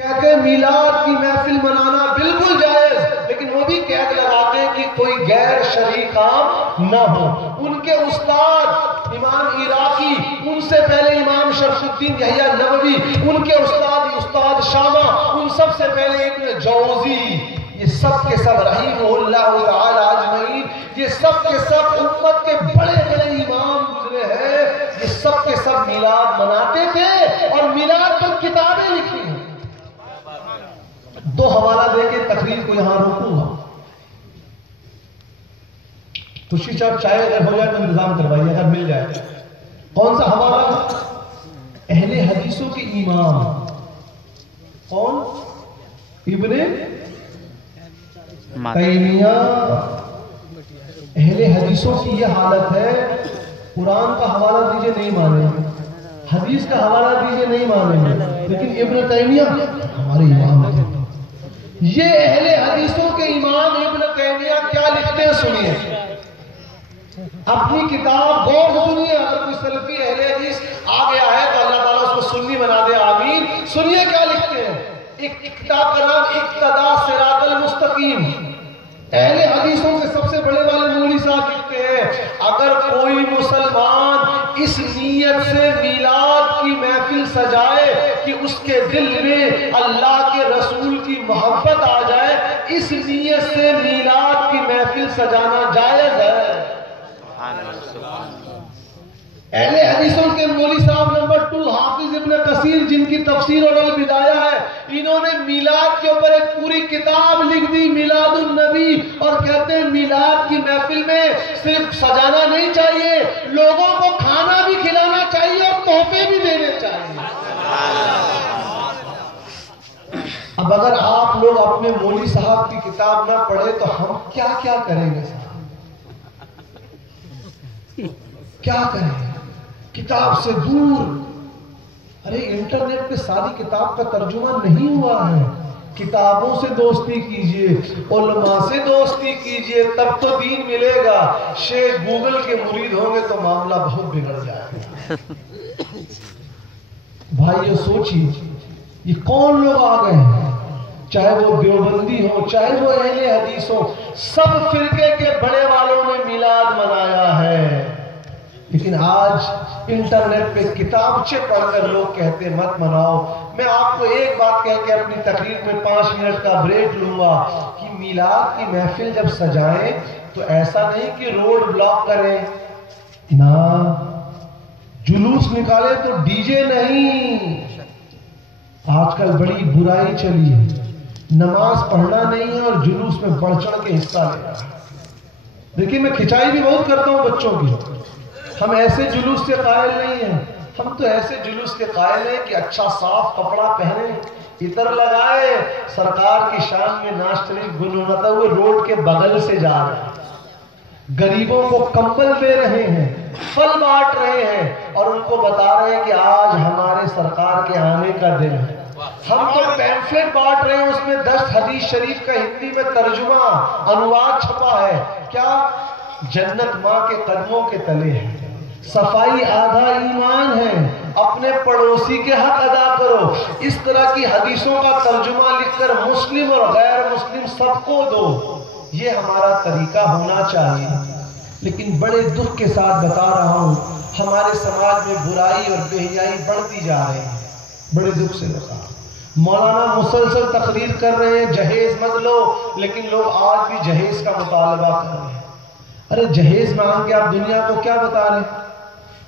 کہتے ہیں میلاد کی محفل منانا بالکل جائز، لیکن وہ بھی قید لگاتے ہیں کہ کوئی غیر شرعی کام نہ ہو۔ ان کے استاد امام عراقی، ان سے پہلے امام شرف الدین یحییٰ نووی، ان کے استاد شامہ، ان سب سے پہلے ابن جوزی، یہ سب کے سب رحمہ اللہ تعالی اجمعین، یہ سب کے سب امت کے بڑے بڑے امام گزرے ہیں، یہ سب کے سب میلاد مناتے تھے اور میلاد پر کتابیں لکھی ہیں۔ دو حوالہ دے کے تقریر کو یہاں روکوں گا۔ خوشی صاحب چاہے اگر ہو جائے تو انتظام کروائیے اگر مل جائے۔ کون سا حوالہ؟ اہل حدیثوں کے امام کون؟ ابن تیمیہ۔ اہل حدیثوں کی یہ حالت ہے، قرآن کا حوالہ دیجئے نہیں مانیں گے، حدیث کا حوالہ دیجئے نہیں مانیں گے، لیکن ابن تیمیہ ہمارے امام ہیں۔ یہ اہل حدیثوں کے امام ابن تیمیہ کیا لکھتے ہیں سنیے، اپنی کتاب غور سے سنیے۔ اگر کوئی سلفی اہل حدیث آ گیا ہے تو اللہ تعالیٰ اس کو سنی بنا دے، آمین۔ سنیے کیا لکھتے ہیں، ایک کتاب کا نام اقتداء صراط المستقیم۔ اہل حدیثوں کے سب سے بڑے والے مولوی صاحب لکھتے ہیں، اگر کوئی مسلمان اس نیت سے میلاد کی محفل سجائے کہ اس کے دل میں اللہ کے رسول کی محبت آ جائے، اس نیت سے میلاد کی محفل سجانا جائز ہے۔ اہل حدیثوں کے مولوی صاحب نمبر 2 حافظ ابن کثیر، جن کی تفسیر اور البدایہ ہے، انہوں نے میلاد کے اوپر ایک پوری کتاب لکھ دی، میلاد النبی، اور کہتے ہیں میلاد کی محفل میں صرف سجانا نہیں چاہیے، لوگوں کو کھانا بھی کھلانا چاہیے اور تحفے بھی دینے چاہیے۔ اب اگر آپ لوگ اپنے مولوی صاحب کی کتاب نہ پڑھے تو ہم کیا کیا کریں گے صاحب؟ کیا کریں گے؟ کتاب سے دور۔ ارے انٹرنیٹ پہ ساری کتاب کا ترجمہ نہیں ہوا ہے، کتابوں سے دوستی کیجئے، علماء سے دوستی کیجئے، تب تو دین ملے گا۔ شیخ گوگل کے مرید ہوں گے تو معاملہ بہت بگڑ جائے گا۔ بھائیو سوچیے، یہ کون لوگ آ گئے ہیں، چاہے وہ دیوبندی ہوں، چاہے وہ اہل حدیث ہوں، سب فرقے کے بڑے والوں نے میلاد منایا ہے، لیکن آج انٹرنیٹ پہ کتابچے پڑھ کر لوگ کہتے ہیں مت مناؤ۔ میں آپ کو ایک بات کہہ کے اپنی تقریر میں 5 منٹ کا بریک لوں گا کہ میلاد کی محفل جب سجائیں تو ایسا نہیں کہ روڈ بلاک کریں، نہ جلوس نکالے تو ڈی جے نہیں۔ آج کل بڑی برائی چلی ہے، نماز پڑھنا نہیں ہے اور جلوس میں بڑھ چڑھ کے حصہ لینا ہے۔ دیکھیے میں کھچائی بھی بہت کرتا ہوں بچوں کی، ہم ایسے جلوس سے قائل نہیں ہیں، ہم تو ایسے جلوس کے قائل ہیں کہ اچھا صاف کپڑا پہنے، عطر لگائے، سرکار کی شان میں نعت شریف گنگناتے ہوئے روڈ کے بغل سے جا رہے ہیں، غریبوں کو کمبل دے رہے ہیں، پھل بانٹ رہے ہیں اور ان کو بتا رہے ہیں کہ آج ہمارے سرکار کے آنے کا دن ہے۔ ہم تو پیمفلیٹ بانٹ رہے ہیں، اس میں 10 حدیث شریف کا ہندی میں ترجمہ انواد چھپا ہے، کیا؟ جنت ماں کے قدموں کے تلے ہے، صفائی آدھا ایمان ہے، اپنے پڑوسی کے حق ادا کرو۔ اس طرح کی حدیثوں کا ترجمہ لکھ کر مسلم اور غیر مسلم سب کو دو، یہ ہمارا طریقہ ہونا چاہیے۔ لیکن بڑے دکھ کے ساتھ بتا رہا ہوں، ہمارے سماج میں برائی اور بے حیائی بڑھتی جا رہی ہے، بڑے دکھ سے بتا رہا ہوں۔ مولانا مسلسل تقریر کر رہے ہیں جہیز مت لو، لیکن لوگ آج بھی جہیز کا مطالبہ کر رہے ہیں۔ ارے جہیز مانگ کے آپ دنیا کو کیا بتا رہے ہیں؟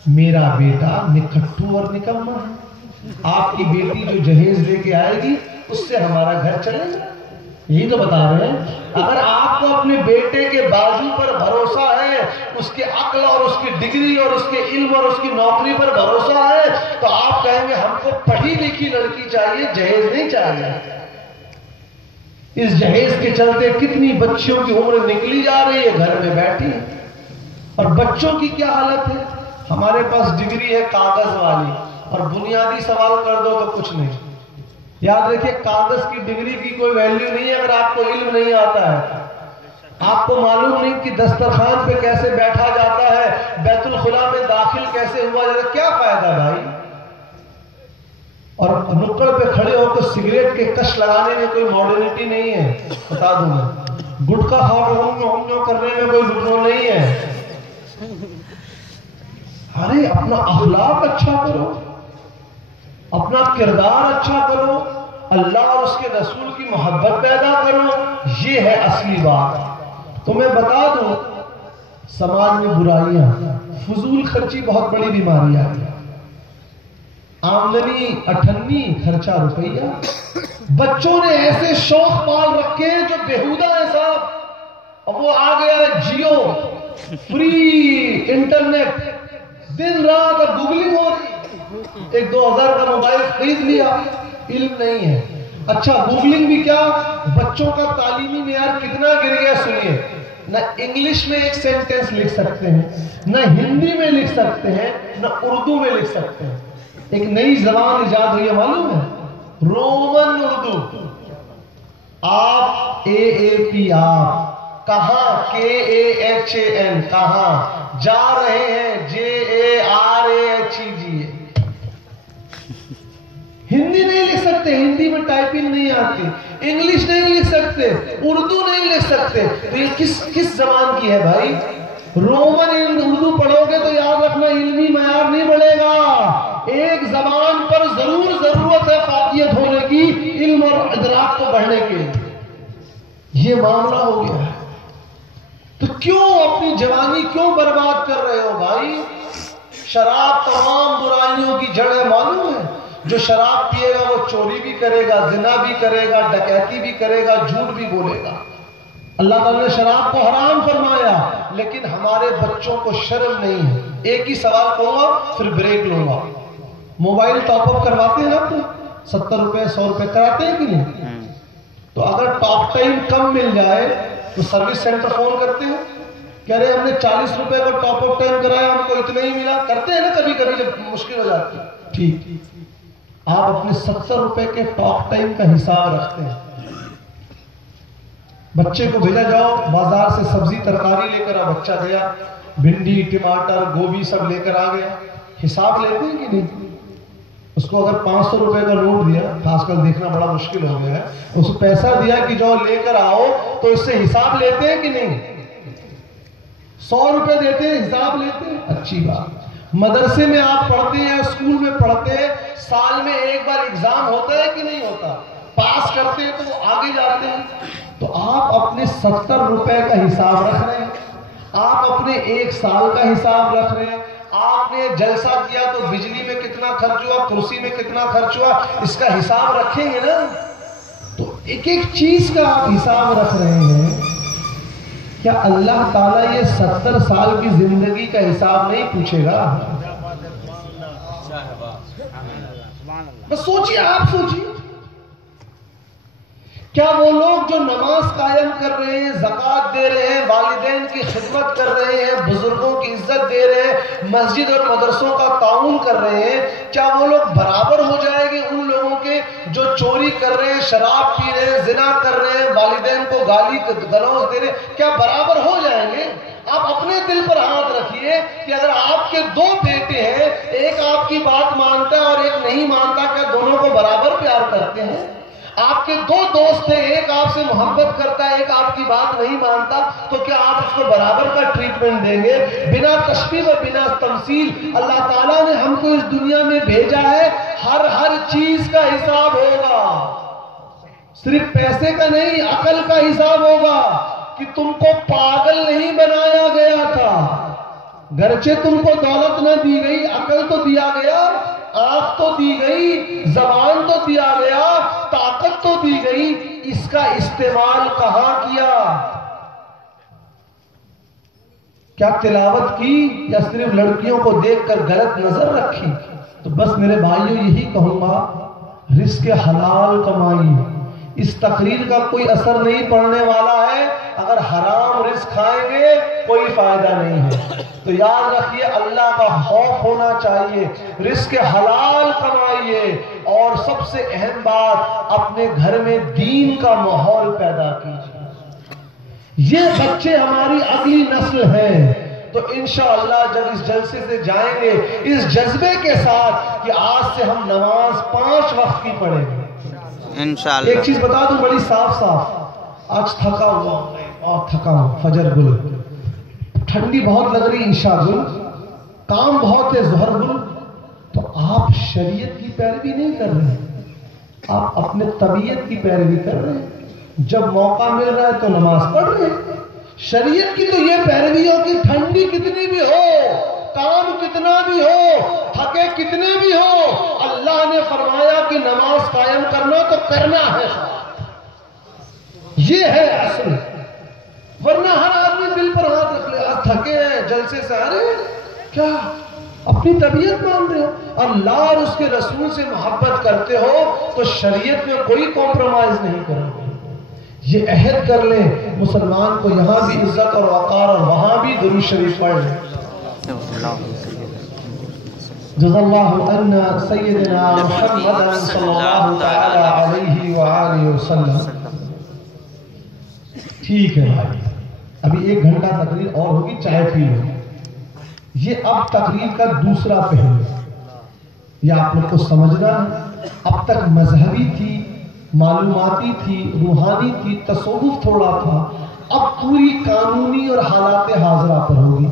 میرا بیٹا نکھٹو اور نکما ہے، آپ کی بیٹی جو جہیز لے کے آئے گی اس سے ہمارا گھر چلے گا، یہی تو بتا رہے ہیں۔ اگر آپ کو اپنے بیٹے کے بازو پر بھروسہ ہے، اس کے عقل اور اس کی ڈگری اور اس کے علم اور اس کی نوکری پر بھروسہ ہے، تو آپ کہیں گے ہم کو پڑھی لکھی لڑکی چاہیے، جہیز نہیں چاہیے۔ اس جہیز کے چلتے کتنی بچیوں کی عمر نکلی جا رہی ہے، گھر میں بیٹھی، اور بچوں کی کیا حالت ہے؟ ہمارے پاس ڈگری ہے کاغذ والی، اور بنیادی سوال کر دو تو کچھ نہیں۔ یاد رکھیے کاغذ کی ڈگری کی کوئی ویلیو نہیں ہے اگر آپ کو علم نہیں آتا ہے۔ آپ کو معلوم نہیں کہ دسترخوان پہ کیسے بیٹھا جاتا ہے، بیت الخلا میں داخل کیسے ہوا جاتا ہے، کیا فائدہ بھائی؟ اور نکڑ پہ کھڑے ہو کر سگریٹ کے کش لگانے میں کوئی ماڈرنٹی نہیں ہے، بتا دوں میں۔ گٹکا ہم کرنے میں کوئی گٹنو نہیں ہے۔ ارے اپنا اخلاق اچھا کرو، اپنا کردار اچھا کرو، اللہ اور اس کے رسول کی محبت پیدا کرو، یہ ہے اصلی بات۔ تو میں بتا دوں، سماج میں برائیاں، فضول خرچی بہت بڑی بیماری ہے۔ آمدنی اٹھنی، خرچہ روپیہ۔ بچوں نے ایسے شوق پال رکھے جو بےہودہ ہے صاحب۔ اب وہ آ گیا ہے جیو، فری انٹرنیٹ، دن رات اب گوگلنگ ہو رہی، 1-2 ہزار کا موبائل خرید لیا، علم نہیں ہے۔ اچھا گوگلنگ بھی کیا، بچوں کا تعلیمی معیار کتنا گر گیا سنیے۔ نہ انگلش میں ایک سینٹنس لکھ سکتے ہیں، نہ ہندی میں لکھ سکتے ہیں، نہ اردو میں لکھ سکتے ہیں۔ ایک نئی زبان ایجاد ہوئی ہے، معلوم ہے؟ رومن اردو۔ آپ AAP، آپ کہاں، KAHAN کہاں جا رہے ہیں، JARAHE۔ ہندی نہیں لکھ سکتے، ہندی میں ٹائپنگ نہیں آتی، انگلش نہیں لکھ سکتے، اردو نہیں لکھ سکتے، تو یہ کس زبان کی ہے بھائی؟ رومن اردو پڑھو گے تو یاد رکھنا علمی معیار نہیں بڑھے گا۔ ایک زبان پر ضرور ضرورت ہے فاقیت ہونے کی، علم اور ادراک کو بڑھنے کے۔ یہ معاملہ ہو گیا ہے۔ تو کیوں اپنی جوانی کیوں برباد کر رہے ہو بھائی؟ شراب تمام برائیوں کی جڑ ہے، معلوم ہے؟ جو شراب پیے گا وہ چوری بھی کرے گا، زنا بھی کرے گا، ڈکیتی بھی کرے گا، جھوٹ بھی بولے گا۔ اللہ تعالیٰ نے شراب کو حرام فرمایا، لیکن ہمارے بچوں کو شرم نہیں ہے۔ ایک ہی سوال کروں گا پھر بریک لوں گا۔ موبائل ٹاپ اپ کرواتے ہیں نا، تو 70 روپے 100 روپے کراتے ہیں کہ نہیں؟ تو اگر ٹاپ ٹائم کم مل جائے تو سروس سینٹر فون کرتے ہیں، کہہ رہے ہم نے 40 روپے کا ٹاپ اپ ٹائم کرایا، ہم کو اتنا ہی ملا، کرتے ہیں نا کبھی کبھی جب مشکل ہو جاتی ہے۔ ٹھیک، آپ اپنے 70 روپے کے ٹاک ٹائم کا حساب رکھتے ہیں۔ بچے کو بھیجا جاؤ بازار سے سبزی ترکاری لے کر، بچہ گیا، بھنڈی ٹماٹر گوبھی سب لے کر آ گیا، حساب لیتے ہیں کہ نہیں؟ اس کو اگر 500 روپے کا نوٹ دیا، خاص کر دیکھنا بڑا مشکل ہو گیا ہے، اس کو پیسہ دیا کہ جو لے کر آؤ، تو اس سے حساب لیتے ہیں کہ نہیں؟ 100 روپے دیتے ہیں، حساب لیتے ہیں، اچھی بات۔ مدرسے میں آپ پڑھتے ہیں، اسکول میں پڑھتے ہیں، سال میں ایک بار ایگزام ہوتا ہے کہ نہیں ہوتا؟ پاس کرتے ہیں تو وہ آگے جاتے ہیں۔ تو آپ اپنے 70 روپے کا حساب رکھ رہے ہیں، آپ اپنے 1 سال کا حساب رکھ رہے ہیں۔ آپ نے جلسہ کیا تو بجلی میں کتنا خرچ ہوا، کرسی میں کتنا خرچ ہوا، اس کا حساب رکھیں گے نا؟ تو ایک ایک چیز کا آپ حساب رکھ رہے ہیں۔ کیا اللہ تعالیٰ یہ 70 سال کی زندگی کا حساب نہیں پوچھے گا؟ بس سوچئے، آپ سوچئے، کیا وہ لوگ جو نماز قائم کر رہے ہیں، زکوٰۃ دے رہے ہیں، والدین کی خدمت کر رہے ہیں، بزرگوں کی عزت دے رہے ہیں، مسجد اور مدرسوں کا تعاون کر رہے ہیں، کیا وہ لوگ برابر ہو جائیں گے ان لوگوں کے جو چوری کر رہے ہیں، شراب پی رہے ہیں، زنا کر رہے ہیں، والدین کو گالی گلوچ دے رہے ہیں؟ کیا برابر ہو جائیں گے؟ آپ اپنے دل پر ہاتھ رکھیے کہ اگر آپ کے 2 بیٹے ہیں، ایک آپ کی بات مانتا ہے اور ایک نہیں مانتا، کیا دونوں کو برابر پیار کرتے ہیں؟ آپ کے 2 دوست ہیں، ایک آپ سے محبت کرتا ہے، ایک آپ کی بات نہیں مانتا، تو کیا آپ اس کو برابر کا ٹریٹمنٹ دیں گے؟ بنا تشبیہ و بنا تمثیل اللہ تعالیٰ نے ہم کو اس دنیا میں بھیجا ہے، ہر چیز کا حساب ہوگا، صرف پیسے کا نہیں، عقل کا حساب ہوگا کہ تم کو پاگل نہیں بنایا گیا تھا، گرچہ تم کو دولت نہ دی گئی، عقل تو دیا گیا، آنکھ تو دی گئی، زبان تو دیا گیا، طاقت تو دی گئی، اس کا استعمال کہاں کیا؟ کیا تلاوت کی یا صرف لڑکیوں کو دیکھ کر غلط نظر رکھی؟ تو بس میرے بھائیوں یہی کہوں گا، رزق حلال کمائیے۔ اس تقریر کا کوئی اثر نہیں پڑنے والا ہے، اگر حرام رزق کھائیں گے کوئی فائدہ نہیں ہے۔ تو یاد رکھیے، اللہ کا خوف ہونا چاہیے، رزق حلال کمائیے، اور سب سے اہم بات، اپنے گھر میں دین کا ماحول پیدا کیجیے۔ یہ بچے ہماری اگلی نسل ہے، تو انشاءاللہ جب اس جلسے سے جائیں گے اس جذبے کے ساتھ کہ آج سے ہم نماز 5 وقت کی پڑھیں گے انشاءاللہ۔ ایک چیز بتا دوں بڑی صاف صاف، آج تھکا ہوا اور تھکا ہوں، فجر گل، ٹھنڈی بہت لگ رہی، عشاء گل، کام بہت ہے، ظہر گل، تو آپ شریعت کی پیروی نہیں کر رہے، آپ اپنے طبیعت کی پیروی کر رہے ہیں۔ جب موقع مل رہا ہے تو نماز پڑھ رہے ہیں۔ شریعت کی تو یہ پیروی ہو کہ ٹھنڈی کتنی بھی ہو، کام کتنا بھی ہو، تھکے کتنے بھی ہو، اللہ نے فرمایا کہ نماز قائم کرنا تو کرنا ہے، یہ ہے اصل۔ ورنہ ہر آدمی دل پر ہاتھ رکھ لے، آج تھکے ہیں جلسے سے آ رہے ہیں، کیا اپنی طبیعت مان رہے ہو؟ اللہ اور اس کے رسول سے محبت کرتے ہو تو شریعت میں کوئی کمپرومائز نہیں کرو۔ یہ عہد کر لیں مسلمان کو یہاں بھی عزت اور وقار اور وہاں بھی درود شریف پڑھ لیں۔ جزا اللہ عنا سیدنا محمد صلی اللہ تعالی علیہ وآلہ وسلم۔ ٹھیک ہے بھائی، ابھی 1 گھنٹہ تقریر اور ہوگی، چائے پی لو۔ یہ اب تقریر کا دوسرا پہلو، یہ آپ لوگ کو سمجھنا ہے۔ اب تک مذہبی تھی، معلوماتی تھی، روحانی تھی، تصوف تھوڑا تھا، اب پوری قانونی اور حالات حاضرہ پر ہوگی۔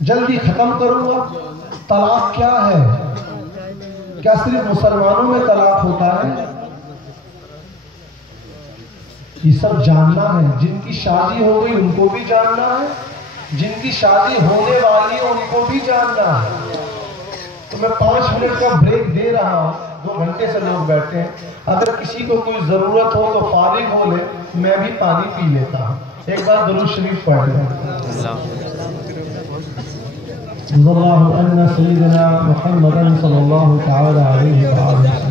جلدی ختم کروں گا۔ طلاق کیا ہے؟ کیا صرف مسلمانوں میں طلاق ہوتا ہے؟ یہ سب جاننا ہے۔ جن کی شادی ہو گئی ان کو بھی جاننا ہے، جن کی شادی ہونے والی ہے ان کو بھی جاننا ہے۔ تو میں 5 منٹ کا بریک دے رہا ہوں، 2 گھنٹے سے لوگ بیٹھے ہیں، اگر کسی کو کوئی ضرورت ہو تو فارغ ہو لے، میں بھی پانی پی لیتا ہوں۔ ایک بار درود شریف پڑھ لیں۔ اللہ عنا سیدنا محمد صلی اللہ تعالی علیہ وآلہ وسلم۔